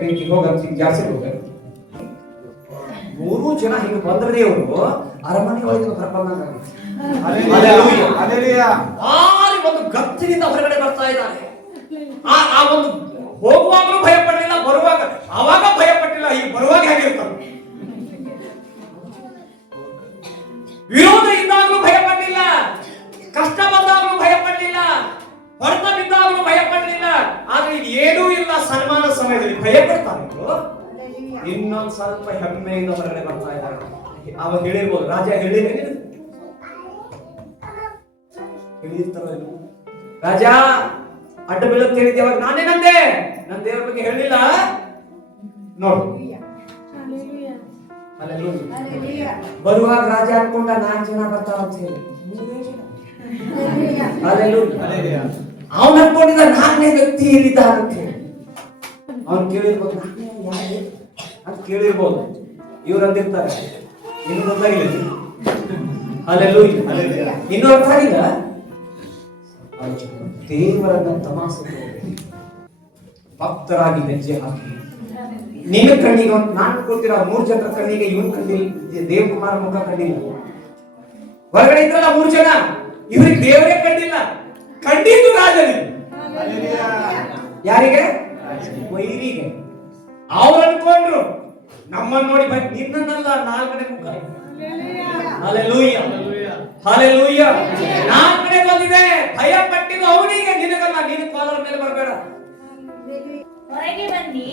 ಬೆಂಕಿ ಹೋಗಂತ ಜಾಸ್ತಿ ಹೋಗ. 3 ಜನ ಹಿಂಗ ಬಂದ್ರೆ ಅವರು ಅರಮನೆ ಒಳಗೆ ಹೊರಬಂದಂಗಾಗುತ್ತೆ. ಒಂದು ಗತ್ತಿನಿಂದ ಹೊರಗಡೆ ಬರ್ತಾ ಇದ್ದಾನೆ. ಆ ಒಂದು ಹೋಗುವಾಗಲೂ ಭಯ ಪಡಲಿಲ್ಲ, ಬರುವಾಗ ಅವಾಗ ಭಯ ಪಟ್ಟಿಲ್ಲ. ಈಗ ಬರುವಾಗ ಹೇಗಿರ್ತಾರೆ? ವಿರೋಧ ಇದ್ದಾಗಲೂ ಭಯ ಪಡಲಿಲ್ಲ, ಕಷ್ಟ ಬಂದಾಗಲೂ ಭಯ ಪಡಲಿಲ್ಲ, ಹೊರತ ಬಿದ್ದಾಗಲೂ ಭಯ ಪಡಲಿಲ್ಲ. ಆದ್ರೆ ಈಗ ಏನೂ ಇಲ್ಲ, ಸನ್ಮಾನ ಸಮಯದಲ್ಲಿ ಭಯ ಪಡ್ತಾರೆ. ಇನ್ನೊಂದ್ ಸ್ವಲ್ಪ ಹೆಮ್ಮೆಯಿಂದ ಹೊರಗಡೆ ಬರ್ತಾ ಇದ್ದಾರೆ. ಅವಾಗ ಹೇಳಿರ್ಬೋದು, ರಾಜ ಹೇಳಿರ್ತಾರ, ರಾಜ ಅಡ್ಡ ಬೀಳಂತ ಹೇಳಿದ್ದೆ, ಅವಾಗ ನಾನೇನಂದೆ? ನನ್ನ ದೇವರ ಬಗ್ಗೆ ಹೇಳಿಲ್ಲ ನೋಡು. ಬರುವಾಗ ರಾಜ ಅನ್ಕೊಂಡ 4 ಜನ ಬರ್ತಾವ ಅಂತ ಹೇಳಿ. ಅವನು ಅನ್ಕೊಂಡಿದ್ದ 4ನೇ ವ್ಯಕ್ತಿ ಎಲ್ಲಿದ್ದ ಅಂತ ಹೇಳಿ. ಅವ್ನು ಕೇಳಿರ್ಬೋದು, ಅಂತ ಕೇಳಿರ್ಬೋದು. ಇವ್ರು ಅಂದಿರ್ತಾರೆ, ಇನ್ನು ಗೊತ್ತಾಗಿಲ್ಲ, ಇನ್ನೂ ಅರ್ಥ ಆಗಿಲ್ಲ. ದೇವರನ್ನ ತಮಾಸೆ ಭಕ್ತರಾಗಿ ಹೆಜ್ಜೆ ಹಾಕಿ ನಿನ್ನ ಕಣ್ಣಿಗೆ ನಾನು ಕೊಡ್ತೀರ 3 ಜನರ ಕಣ್ಣಿಗೆ ಇವನ್ ಕಂಡಿಲ್ಲ, ದೇವಕುಮಾರ ಮುಖ ಕಂಡಿಲ್ಲ. ಹೊರಗಡೆ ಇದ್ರಲ್ಲ 3 ಜನ, ಇವ್ರಿಗೆ ದೇವರೇ ಕಂಡಿಲ್ಲ, ಕಂಡಿದ್ದು ರಾಜನಿಗೆ. ಯಾರಿಗೆ? ವೈರಿಗೆ. ಅವ್ರು ಅನ್ಕೊಂಡ್ರು ನಮ್ಮನ್ನು ನೋಡಿ ನಿನ್ನನ್ನಲ್ಲ 4ನೇ ಮುಖ. Hallelujah, hallelujah. 4ನೇ ಬಂದಿದೆ. ಭಯ ಪಟ್ಟಿದ್ದು ಅವನಿಗೆ, ನಿನಗಲ್ಲ. ನೀನು ಕಾಲರ್ ಮೇಲೆ ಬರಬೇಡ. ಹೊರಗೆ ಬನ್ನಿ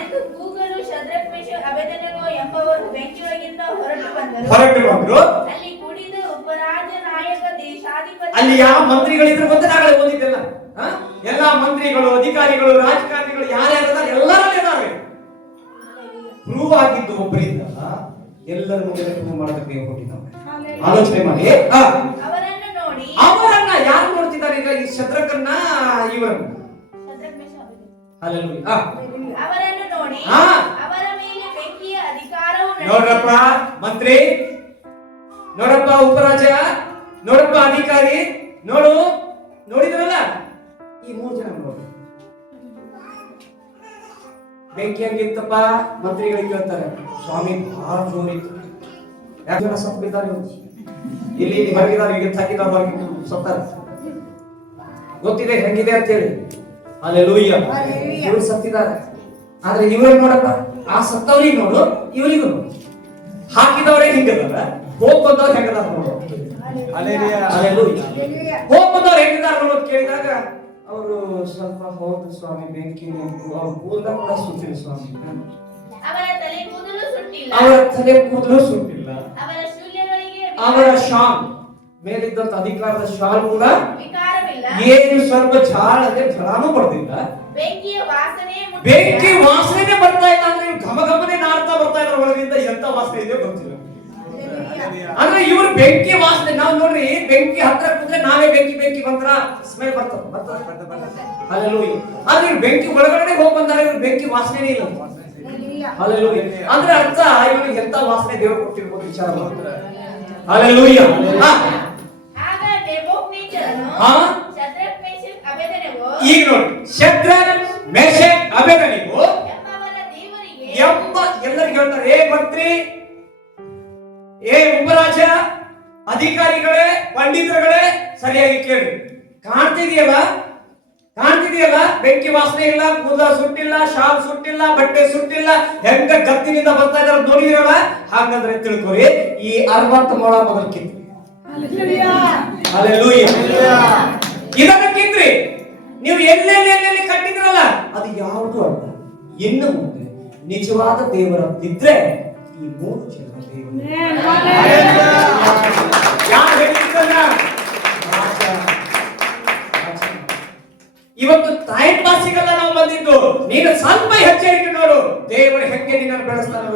ಎಂದು ಕೂಗಲು ಶದ್ರಕ್, ಮೇಷಕ್, ಅಬೇದ್ನೆಗೋ ಎಂಬವರು ಬೆಂಕಿಯೊಳಗಿಂದ ಹೊರಟು ಬಂದರು. ಅಲ್ಲಿ ಕುಡಿದು ಉಪರಾಜ, ನಾಯಕ, ದೇಶಾಧಿಪತಿ, ಅಲ್ಲಿ ಯಾವ ಮಂತ್ರಿಗಳಿದ್ರು ಗೊತ್ತ? ನಾಳೆ ಓದಿದ್ದೆಲ್ಲ. ಎಲ್ಲಾ ಮಂತ್ರಿಗಳು, ಅಧಿಕಾರಿಗಳು, ರಾಜಕಾರಣಿಗಳು ಯಾರ್ಯಾರಿದ್ದಾರೆ ಎಲ್ಲರೂ ಇದ್ದಾರೆ. ಪ್ರೂವ್ ಆಗಿದ್ದು ಒಬ್ಬರಿಂದ ಎಲ್ಲರ ಮುಂದೆ ಪ್ರೂವ್ ಮಾಡೋದಕ್ಕೆ ಹೋಗಿದ್ದಾವೆ. ಆಲೋಚನೆ ಮಾಡಿ. ಅವರನ್ನ ಯಾರು ನೋಡ್ತಿದ್ದಾರೆ ಈಗ? ಈ ಶದ್ರಕನ್ನ, ಇವರನ್ನ. ಅವರನ್ನು ನೋಡಿ ಅವರ ಮೇಲೆ ಬೆಂಕಿಯ ಅಧಿಕಾರವು ನೋಡ್ರಪ್ಪ ಮಂತ್ರಿ, ನೋಡಪ್ಪ ಉಪರಾಜ, ನೋಡಪ್ಪ ಅಧಿಕಾರಿ, ನೋಡಿದ್ರಲ್ಲ ಈ 3 ಜನ ನೋಡಿ. ಬೆಂಕಿ ಹಂಗಿತ್ತಪ್ಪ. ಮಂತ್ರಿಗಳಿಗೆ ಕೇಳ್ತಾರೆ, ಸ್ವಾಮಿ ಬಹಳ ಜೋರಿತ್ತು, 2 ಜನ ಸತ್ತು ಬಿದ್ದಾರೆ, ಇಲ್ಲಿ ಹೊರಗಿದ್ದಾರೆ, ಈಗ ಹಾಕಿದ್ದಾರೆ, ಹೊರಗೆ ಸತ್ತಾರೆ. ಗೊತ್ತಿದೆ ಹೆಂಗಿದೆ ಅಂತ ಹೇಳಿ. ಹಲ್ಲೆಲೂಯಾ. ಇವರು ಸತ್ತಿದ್ದಾರೆ. ಆದ್ರೆ ಇವ್ರಿಗೆ ನೋಡಪ್ಪ, ಆ ಸತ್ತವ್ರಿಗೆ ನೋಡು, ಇವರಿಗೂ ನೋಡು. ಹಾಕಿದವರೇ ಹಿಂಗದಲ್ಲ, ಹೋಗ್ ಬಂದವ್ರು ಹೆಂಗದಾರ ನೋಡು. ಹೋಗ್ ಬಂದವ್ರು ಹೆಂಗಿದಾರ ನೋಡೋದು ಕೇಳಿದಾಗ ಅವರು ಸ್ವಲ್ಪ ಹೌದು ಸ್ವಾಮಿ, ಬೆಂಕಿ ಅವ್ರ ಕೂದಲ ಕೂಡ ಸುಟ್ಟಿಲ್ಲ ಸ್ವಾಮಿ. ಅವರ ತಲೆ ಕೂದಲು ಸುಟ್ಟಿಲ್ಲ, ಅವರ ಶಾಲ್ ಮೇಲಿದ್ದಂತ ಅಧಿಕಾರದ ಶಾಲ್ ಕೂಡ ವಿಕಾರವಿಲ್ಲ, ಏನು ಸ್ವಲ್ಪ ಝಳಾನು ಬರ್ತಿಲ್ಲ. ಬೆಂಕಿ ವಾಸನೆ ಬರ್ತಾ ಇಲ್ಲ. ಅಂದ್ರೆ ಘಮ ಘಮನೆ ನಾಡ್ತಾ ಬರ್ತಾ ಇದ್ರ ಒಳಗಿಂದ ಎಂತ ವಾಸನೆ ಇದೆಯೋ ಗೊತ್ತಿಲ್ಲ. ಅಂದ್ರೆ ಇವ್ರು ಬೆಂಕಿ ವಾಸನೆ, ನಾವು ನೋಡ್ರಿ ಬೆಂಕಿ ಹತ್ರ ಕೂತ್ರೆ ನಾವೇ ಬೆಂಕಿ ಬಂದ್ರ ಸ್ಮೆಲ್ ಬರ್ತದೆ. ಹಲ್ಲೆಲೂಯಾ. ಆದ್ರೆ ಇವ್ರು ಬೆಂಕಿ ಒಳಗಡೆ ಹೋಗಿ ಬಂದಾರೆ, ಇವ್ರು ಬೆಂಕಿ ವಾಸನೆ ಇಲ್ಲ. ಹಲ್ಲೆಲೂಯಾ. ಅಂದ್ರೆ ಅರ್ಥ ಇವ್ರಿಗೆ ಎಂತ ವಾಸನೆ ದೇವರು ಕೊಟ್ಟಿರ್ಬೋದು ವಿಚಾರ ಮಾಡ್ತಾರೆ. ಹಲ್ಲೆಲೂಯಾ. ಈಗ ನೋಡಿ, ಶದ್ರಕ್, ಮೇಷಕ್, ಅಬೇದ್ನೆಗೋ ಎಲ್ಲರಿಗೂ ಹೇಳ್ತಾರೆ, ಏ ಮಂತ್ರಿ, ಏ ಉಪರಾಜ, ಅಧಿಕಾರಿಗಳೇ, ಪಂಡಿತರುಗಳೇ, ಸರಿಯಾಗಿ ಕೇಳಿ. ಕಾಣ್ತಿದೆಯಲ್ಲ, ಬೆಂಕಿ ವಾಸನೆ ಇಲ್ಲ, ಕೂದಲ ಸುಟ್ಟಿಲ್ಲ, ಶಾಲ್ ಸುಟ್ಟಿಲ್ಲ, ಬಟ್ಟೆ ಸುಟ್ಟಿಲ್ಲ, ಹೆಂಗ ಗತ್ತಿನಿಂದ ಬರ್ತಾ ಇದಾರೆ ನೋಡಿದಿರಲ್ಲ. ಹಾಗಾದ್ರೆ ತಿಳ್ಕೊರಿ, ಈ 60 ಮೊಳ ಮೊದಲು ಕಿತ್ರಿ. ಇದನ್ನ ಕಿತ್ರಿ. ನೀವು ಎಲ್ಲೆಲ್ಲಿ ಕಟ್ಟಿದ್ರಲ್ಲ, ಅದು ಯಾವುದು ಅಲ್ಲ. ಇನ್ನು ಮುಂದೆ ನಿಜವಾದ ದೇವರ ಇದ್ರೆ ಈ 3 ಜನ ದೇವರು. ಯಾರು ಹೇಳಿದ್ದನ್ನ? ಇವತ್ತು ಟೈಮ್ ಪಾಸಿಗೆಲ್ಲ ನಾವು ಬಂದಿದ್ದು. ನೀನು ಸ್ವಲ್ಪ ಹೆಜ್ಜೆ ಇಟ್ಟು ನೋಡು, ದೇವರು ಹೆಂಗೆ ನಿನ್ನನ್ನು ಬೆಳೆಸ್ತಾನೆ.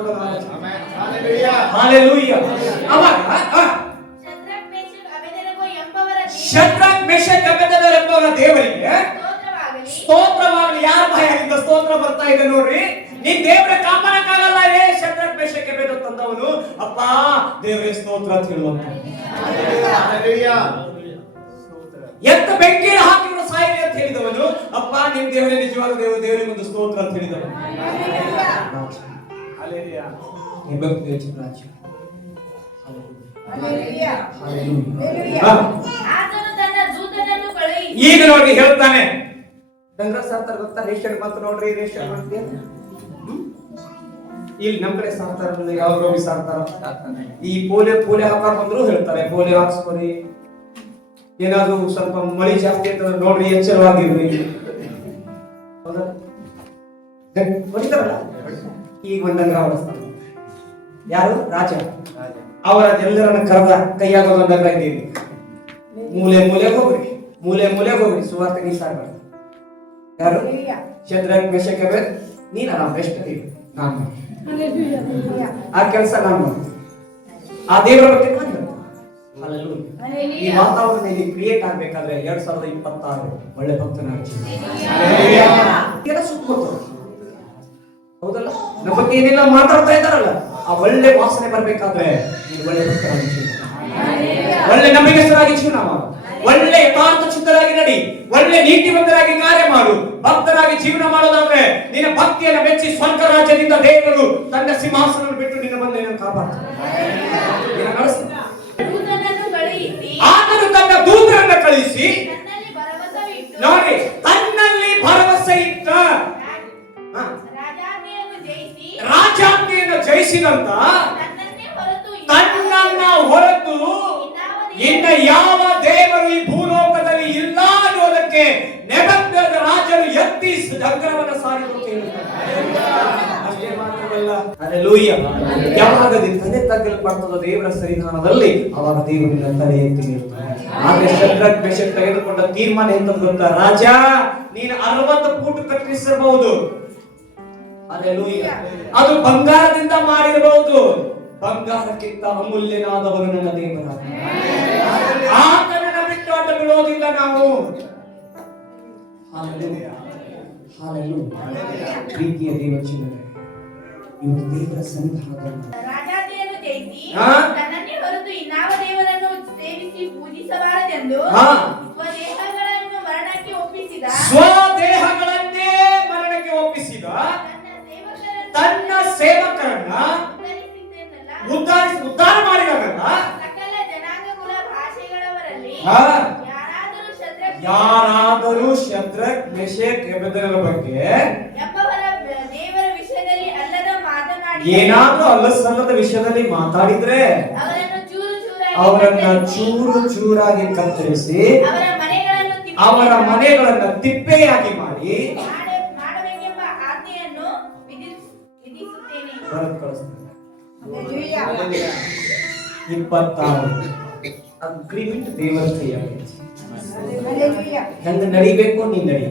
ಅವಾಗ ಶದ್ರಕ್, ಮೇಷಕ್, ಅಬೇದ್ನೆಗೋ ಎಂಬವರ ದೇವರಿಗೆ ಸ್ತೋತ್ರವಾಗಲಿ. ಯಾರ ಬಾಯಾಗಿಂದ ಸ್ತೋತ್ರ ಬರ್ತಾ ಇದೆ ನೋಡ್ರಿ. ನೀನ್ ದೇವರ ಕಾಪಾಡಕ್ಕಾಗಲ್ಲ. ಏ ಶದ್ರಕ್, ಮೇಷಕ್, ಅಬೇದ್ನೆಗೋ ತಂದವನು, ಅಪ್ಪ ದೇವರೇ ಸ್ತೋತ್ರ ಅಂತ ಹೇಳುವಂತ. ಎತ್ತ ಬೆಂಕಿ ಹಾಕಿದ್ರು ಸಾಯಿರಿ ಅಂತ ಹೇಳಿದವನು, ಅಪ್ಪ ನಿಮ್ ದೇವರೇ ನಿಜವಾದ ದೇವರಿಗೆ ಒಂದು ಸ್ತೋತ್ರ ಅಂತ ಹೇಳಿದವನು. ಈಗ ನೋಡಿ ಹೇಳ್ತಾನೆ, ಡಂಗ್ರ ಸಾರ್ತಾರ ಗೊತ್ತಾ? ರೇಷನ್ ಬಂತು ನೋಡ್ರಿ, ರೇಷನ್ ಮಾಡ್ತೀಯ. ಇಲ್ಲಿ ನಮ್ ಕಡೆ ಸಾರ್ತಾರ, ಯಾವ ರೋಗಿ ಸಾರ್ತಾರ. ಈ ಪೋಲಿಯೋ ಹಾಕ ಬಂದ್ರು ಹೇಳ್ತಾರೆ, ಪೋಲಿಯೋ ಹಾಕ್ಸ್ಕೊರಿ. ಏನಾದ್ರು ಸ್ವಲ್ಪ ಮಳಿ ಜಾಸ್ತಿ ಅಂತ ನೋಡ್ರಿ, ಎಚ್ಚರವಾಗಿರ್ರಿ. ಹೊಡಿತಾರಲ್ಲ, ಈಗ ಒಂದಂಗ್ರ ಹೊಡಿಸ್ತಾರೆ. ಯಾರು? ರಾಜ. ಅವರ ಎಲ್ಲರನ್ನ ಕರೆದ ಕೈಯಾಗೋದಂದ್ರ ಇದ್ದೀವಿ. ಮೂಲೆಗೆ ಹೋಗ್ರಿ, ಸುವಾರ್ತೆಗೆ ಸಾಗರ. ಯಾರು? Shadrach, Meshach, Abednego. ನೀನ ನಾವು ಬೆಸ್ಟ್ ಇದೀವಿ, ನಾನು ಆ ಕೆಲಸ ನಾನು ಆ ದೇವರ ಬಗ್ಗೆ ಈ ವಾತಾವರಣ ಇಲ್ಲಿ ಕ್ರಿಯೇಟ್ ಆಗ್ಬೇಕಾದ್ರೆ 2026 ಒಳ್ಳೆ ಭಕ್ತನಾಗಿ ಹೌದಲ್ಲ. ನಮ್ಮ ಬಗ್ಗೆ ಏನೆಲ್ಲ ಮಾತಾಡ್ತಾ ಇದ್ದಾರಲ್ಲ, ಆ ಒಳ್ಳೆ ವಾಸನೆ ಬರ್ಬೇಕಾದ್ರೆ ಒಳ್ಳೆ ಭಕ್ತರಾಗಿ, ಒಳ್ಳೆ ನಂಬಿಕೆಸ್ತರಾಗಿ ಜೀವನ ಮಾಡು, ಒಳ್ಳೆ ಯಥಾರ್ಥ ಚಿತ್ತರಾಗಿ ನಡಿ, ಒಳ್ಳೆ ನೀತಿವಂತರಾಗಿ ಕಾರ್ಯ ಮಾಡು. ಭಕ್ತರಾಗಿ ಜೀವನ ಮಾಡೋದಾದ್ರೆ ನಿನ್ನ ಭಕ್ತಿಯನ್ನು ಮೆಚ್ಚಿ ಸ್ವರ್ಗ ರಾಜ್ಯದಿಂದ ದೇವರು ತನ್ನ ಸಿಂಹಾಸನ ಬಿಟ್ಟು ನಿನ್ನ ಬಂದು ಕಾಪಾಡ್ತಾನೆ. ಆತನು ತನ್ನ ದೂತರನ್ನು ಕಳಿಸಿ ನೋಡಿ, ತನ್ನಲ್ಲಿ ಭರವಸೆ ಇಟ್ಟ, ರಾಜಾಜ್ಞೆಯನ್ನು ಜಯಿಸಿದಂತ, ತನ್ನನ್ನ ಹೊರತು ಇನ್ನ ಯಾವ ದೇವರು ಈ ಭೂಲೋಕದಲ್ಲಿ ಇಲ್ಲ ಅನ್ನೋದಕ್ಕೆ ನೆಬೂಕದ್ನೆಚ್ಚರ ರಾಜನು ಎತ್ತಿ ಡಂಗರವನ್ನು ಸಾರಿದಂತೆ ಹೇಳುತ್ತಾರೆ. ಅಷ್ಟೇ ಮಾತ್ರವಲ್ಲ, ಹಲ್ಲೆಲೂಯಾ. ಯಾವಾಗ ತಲೆ ತಗ್ಗಲ್ಪಡ್ತದ ದೇವರ ಸನ್ನಿಧಾನದಲ್ಲಿ, ಅವಾಗ ದೇವರಿನ ತಲೆ ಎತ್ತಿ ನಿಲ್ತಾನೆ. ಆದ್ರೆ ಶದ್ರಕ್, ಮೇಷಕ್ ತೆಗೆದುಕೊಂಡ ತೀರ್ಮಾನ ಎಂತ ಗೊತ್ತಾ? ರಾಜ, ನೀನು 60 ಫೂಟ್ ಕಟ್ಟಿಸಬಹುದು, ಹಲ್ಲೆಲೂಯಾ. ಅದು ಬಂಗಾರದಿಂದ ಮಾಡಿರಬಹುದು. ಬಂಗಾರಕ್ಕಿಂತ ಅಮೂಲ್ಯನಾದವನು ನನ್ನ ದೇವರ. ಆತನನ್ನು ಬಿಟ್ಟು ಅಡ್ಡ ಬಿಡೋದಿಲ್ಲ ನಾವು. ಪ್ರೀತಿಯ ದೇವಚಿನ್ನರೇ, ಇವತ್ತು ದೇವರ ಸನ್ನಿಧಾನದಲ್ಲಿ ರಾಜಾಜ್ಞೆಯನ್ನು ಜಯಿಸಿ ತನ್ನನ್ನೇ ಹೊರತು ಇನ್ನಾವ ದೇವರನ್ನು ಸೇವಿಸಿ ಪೂಜಿಸಬಾರದೆಂದು ಸ್ವದೇಹಗಳನ್ನೇ ಮರಣಕ್ಕೆ ಒಪ್ಪಿಸಿದ ತನ್ನ ಸೇವಕರನ್ನ ಉದ್ಧಾರ ಮಾಡಿದವರನ್ನ ಸಕಲ ಜನಾಂಗಗಳ ಭಾಷೆಗಳವರಲ್ಲಿ ಯಾರಾದರೂ ಶದ್ರಕ್, ಮೇಷಕ್, ಅಬೇದ್ನೆಗೋ ಬಗ್ಗೆ ದೇವರ ವಿಷಯದಲ್ಲಿ ಅಲ್ಲದ ಮಾತನಾಡಿ ಏನಾದ್ರೂ ಅಲ್ಲಸಲ್ಲದ ವಿಷಯದಲ್ಲಿ ಮಾತಾಡಿದ್ರೆ ಅವರನ್ನ ಚೂರು ಚೂರಾಗಿ ಕತ್ತರಿಸಿ ಅವರ ಮನೆಗಳನ್ನ ತಿಪ್ಪೆಯಾಗಿ ಮಾಡಿ ಮಾಡಬೇಕೆಂಬ ಆಜ್ಞೆಯನ್ನು ವಿಧಿಸುತ್ತೇನೆ. 26 ಅಗ್ರಿಮೆಂಟ್ ದೇವರ ಕೈಯಾಗಿದೆ. ಹೆಂಗ ನಡಿಬೇಕು ನೀನ್ ನಡಿ,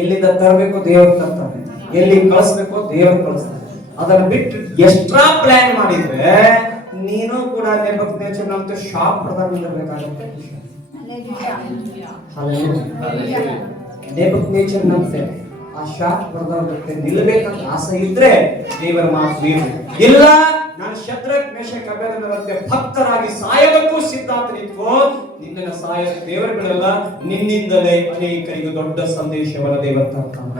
ಎಲ್ಲಿಂದ ತರಬೇಕು ದೇವರು ತರ್ತಾನೆ, ಎಲ್ಲಿ ಕಳಿಸ್ಬೇಕು ದೇವರು ಕಳಿಸ್ತಾನೆ. ಅದನ್ನ ಬಿಟ್ಟು ಎಕ್ಸ್ಟ್ರಾ ಪ್ಲಾನ್ ಮಾಡಿದ್ರೆ ನೀನು ಕೂಡ ನೆಬೂಕದ್ನೆಚ್ಚರನಂತೆ ಶಾಪ್ ಹೊಡೆದಾಗ ನಿಲ್ಲಬೇಕಾಗುತ್ತೆ. ನೆಬೂಕದ್ನೆಚ್ಚರನಂತೆ ಆ ಶಾಪ್ ಹೊಡೆದವರಿಗೆ ನಿಲ್ಲಬೇಕಂತ ಆಸೆ ಇದ್ರೆ ದೇವರ ಮಾತು ಇಲ್ಲ. ನಾನು ಶದ್ರಕ್, ಮೇಷಕ್, ಅಬೇದ್ನೆಗೋರಂತೆ ಭಕ್ತರಾಗಿ ಸಾಯೋದಕ್ಕೂ ಸಿದ್ಧಾಂತ ನಿಂತ್ಕೋ. ನಿನ್ನ ಸಾಯ ದೇವರು ಬಿಡಲ್ಲ, ನಿನ್ನಿಂದಲೇ ಅನೇಕರಿಗೆ ದೊಡ್ಡ ಸಂದೇಶವನ್ನು ದೇವರು ತರ್ತಾನೆ.